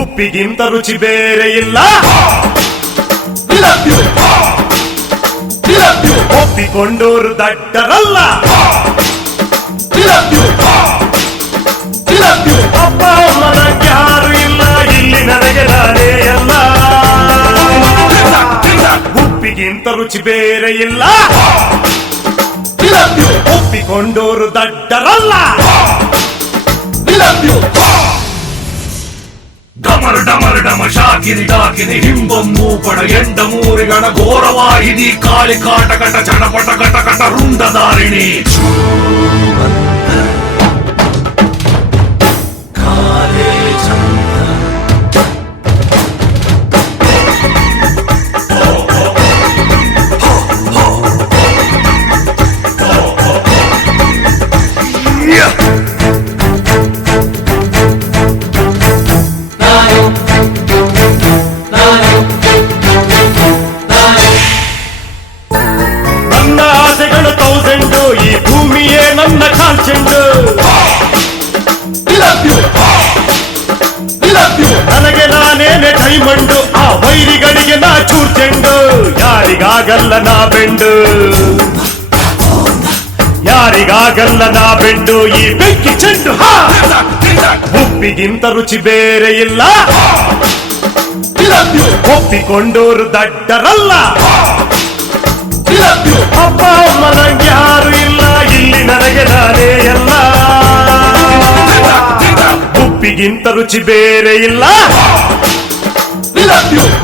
ಉಪ್ಪಿಗಿಂತ ರುಚಿ ಬೇರೆ ಇಲ್ಲ. ಒಪ್ಪಿಕೊಂಡೋರು ದಡ್ಡರಲ್ಲ. ಅಪ್ಪ ಅಮ್ಮನ ಯಾರು ಇಲ್ಲ, ಇಲ್ಲಿ ನನಗೆ ನಾನೇ ಎಲ್ಲ. ಉಪ್ಪಿಗಿಂತ ರುಚಿ ಬೇರೆ ಇಲ್ಲ. ಒಪ್ಪಿಕೊಂಡೋರು ದಡ್ಡರಲ್ಲ. ಡಮರ್ ಡಮರ್ ಡಮ ಶಾಕಿನಿ ಡಾಕಿನಿ ಹಿಂಬಮ್ಮು ಪಡ ಎಂಡ ಮೂರಿಗಣ ಘೋರವಾಹಿನಿ ಕಾಳಿ ಕಾಟಕಟ ಚಟಪಟ ಕಟಕಟ ರುಂಡದಾರಿಣಿ ನನ್ನ ಆಸೆಗಳು 1000, ಈ ಭೂಮಿಯೇ ನನ್ನ ಕಾಲ್ಚೆಂಡು. ನನಗೆ ನಾನೇನೆ ಡೈಮಂಡು, ಆ ವೈರಿಗಳಿಗೆ ನಾ ಚೂರ್ಚೆಂಡು. ಯಾರಿಗಾಗಲ್ಲ ನಾ ಬೆಂಡು, ಯಾರಿಗಾಗಲ್ಲ ನಾ ಬೆಂಡು. ಈ ಬೆಂಕಿ ಚೆಂಡು ಉಪ್ಪಿಗಿಂತ ರುಚಿ ಬೇರೆ ಇಲ್ಲ. ಒಪ್ಪಿಕೊಂಡೋರು ದಡ್ಡರಲ್ಲ. ಅಪ್ಪ ಅಮ್ಮನ ಯಾರು ಇಲ್ಲ, ಇಲ್ಲಿ ನನಗೆ ನಾನೇ ಎಲ್ಲ. ಉಪ್ಪಿಗಿಂತ ರುಚಿ ಬೇರೆ ಇಲ್ಲ.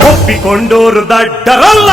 ಒಪ್ಪಿಕೊಂಡೋರು ದಡ್ಡರಲ್ಲ.